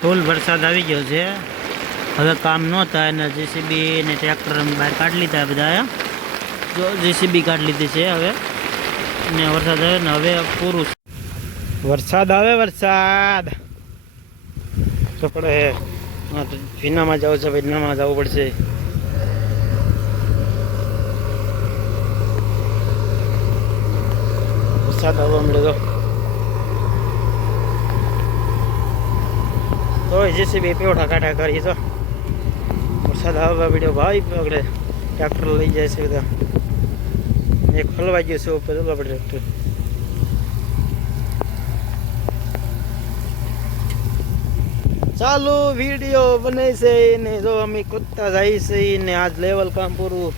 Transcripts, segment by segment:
ફૂલ વરસાદ આવી ગયો છે, હવે કામ ન થાય ને જેસીબી ને ટ્રેક્ટર બહાર કાઢી લીધા બધા. જો જેસીબી કાઢી લીધી છે હવે, ને વરસાદ આવે ને હવે પૂરું. વરસાદ આવે, વરસાદ પડે હે. ભીનામાં જવું છે, ભીનામાં જવું પડશે. વરસાદ આવવા મળે તો જેસીબી પેવઠા કાઢા કરી તો વરસાદ આવવા મળ્યો ભાઈ. પગડે ટ્રેક્ટર લઈ જાય છે બધા. એક ખલવાઈ ગયું છે ઉપર આપણે ટ્રેક્ટર. ચાલુ વિડીયો બને છે ને જો અમે કૂદતા જાય છે ને આજ લેવલ કામ પૂરું.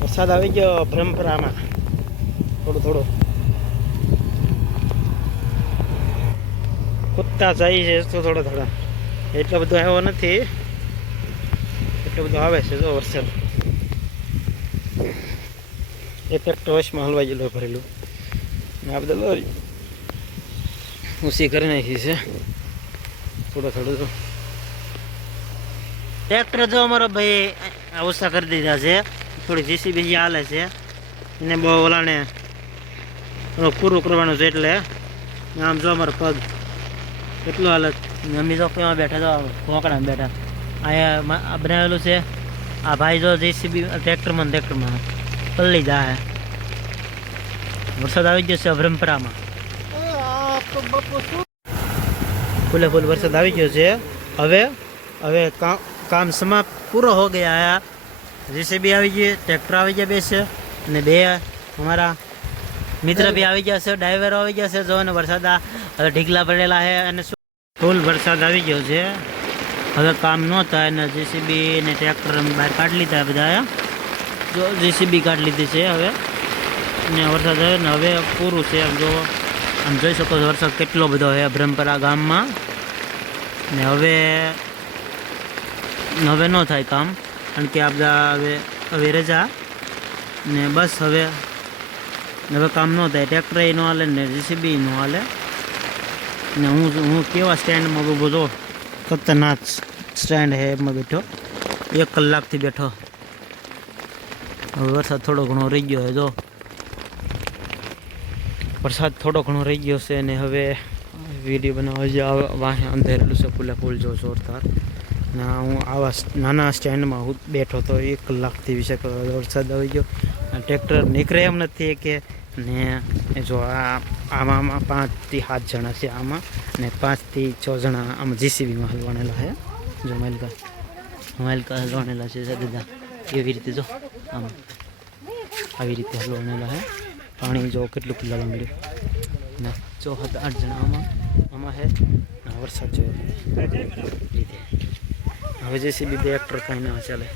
વરસાદ આવી ગયો પરંપરામાં થોડું કૂદતા જાય છે તો થોડા એટલો બધો આવ્યો નથી, એટલો બધો આવે છે જો વરસાદ. એક ટ્રેક્ટર વશમાં હલવાઈ ગયેલું ભરેલું ને આ બધા લોરી ઊંચી કરી નાખી છે થોડું તો. ટ્રેક્ટર જો અમારો ભાઈ ઓછા કરી દીધા છે, થોડી જેસીબી હાલે છે એને બહુ ઓલાને પૂરું કરવાનું છે એટલે. આમ જો અમારો પગ કેટલું હાલત. અમે જો કેમાં બેઠા તો કોકડામાં બેઠા. અહીંયા બનાવેલું છે આ ભાઈ જો જેસીબી ટ્રેક્ટરમાં પલ્લી જાય. વરસાદ આવી ગયો છે પરંપરામાં, ફૂલે ફૂલ વરસાદ આવી ગયો છે. હવે કામ સમાપ્ત પૂરો હો ગયા. જેસીબી આવી ગઈ, ટ્રેક્ટર આવી ગયા બે છે અને બે અમારા મિત્ર બી આવી ગયા છે, ડ્રાઈવરો આવી ગયા છે. જો ને વરસાદ હવે ઢીકલા પડેલા છે અને ફૂલ વરસાદ આવી ગયો છે, હવે કામ ન થાય ને જેસીબી ને ટ્રેક્ટર બહાર કાઢી લીધા બધા. જો જેસીબી કાઢી લીધી છે હવે, ને વરસાદ આવે ને હવે પૂરું છે. આમ જો આમ જોઈ શકો છો વરસાદ કેટલો બધો છે બ્રહ્મપરા ગામમાં. ને હવે ન થાય કામ, કારણ કે આ બધા હવે રજા ને બસ. હવે કામ ન થાય, ટ્રેક્ટર ન હાલે ને જેસીબી ન હાલે. ને હું કેવા સ્ટેન્ડમાં ઊભો જો, ખતરનાક સ્ટેન્ડ છે એમાં બેઠો, 1 કલાકથી બેઠો. હવે વરસાદ થોડો ઘણો રહી ગયો છે. જો વરસાદ થોડો ઘણો રહી ગયો છે ને હવે વિડીયો બનાવવા વાહે અંધેરેલું છે ફૂલે ફૂલ જો જોરદાર. ના હું આવા નાના સ્ટેન્ડમાં હું બેઠો તો 1 કલાકથી વિશે વરસાદ આવી ગયો. ટ્રેક્ટર નીકળે એમ નથી કે ને જો આમાં 5 થી 7 જણા છે આમાં, ને 5 થી 6 જણા આમાં જેસીબીમાં હલવાનેલા છે. જો માઇલકા હલવાનેલા છે દાદા એવી રીતે. જો આમ આવી રીતે હલવાનેલા છે. પાણી જો કેટલું ખુલ્લા મળ્યું ને. જો 7-8 જણા આમાં છે. વરસાદ જો રીતે હવે જેસીબી ટ્રેક્ટર કાંઈ ના ચાલે.